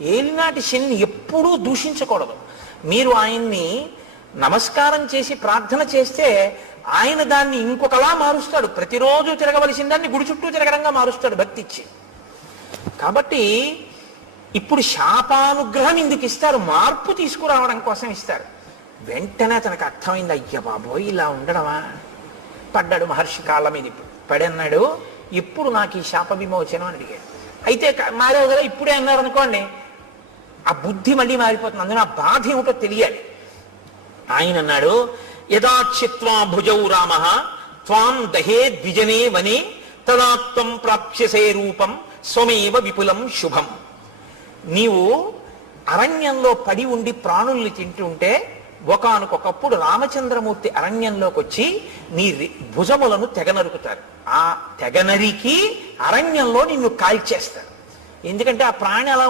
ఏలినాటి శని ఎప్పుడూ దూషించకూడదు. మీరు ఆయన్ని నమస్కారం చేసి ప్రార్థన చేస్తే ఆయన దాన్ని ఇంకొకలా మారుస్తాడు. ప్రతిరోజు తిరగవలసిన దాన్ని గుడి చుట్టూ తిరగడంగా మారుస్తాడు భక్తి ఇచ్చి. కాబట్టి ఇప్పుడు శాపానుగ్రహం ఎందుకు ఇస్తారు? మార్పు తీసుకురావడం కోసం ఇస్తారు. వెంటనే తనకు అర్థమైంది, అయ్య బాబోయ్ ఇలా ఉండడమా. పడ్డాడు మహర్షి కాళ్ళ మీద. ఇప్పుడు పడన్నాడు, ఇప్పుడు నాకు ఈ శాప విమోచనం అని అడిగాడు. అయితే మారావు కదా, ఇప్పుడే అన్నారు అనుకోండి, ఆ బుద్ధి మళ్ళీ మారిపోతుంది. అందులో ఆ బాధ ఏమిటో తెలియాలి. ఆయన అన్నాడు, యదాచ్యత్వా భుజౌ రామ త్వాం దహే ద్విజనే వనే తదాత్వం ప్రాప్స్యసే రూపం స్వమేవ విపులం శుభం. నీవు అరణ్యంలో పడి ఉండి ప్రాణుల్ని తింటుంటే ఒకానొకప్పుడు రామచంద్రమూర్తి అరణ్యంలోకి వచ్చి నీ భుజములను తెగనరుకుతారు. ఆ తెగనరికి అరణ్యంలో నిన్ను కాల్చేస్తారు. ఎందుకంటే ఆ ప్రాణి అలా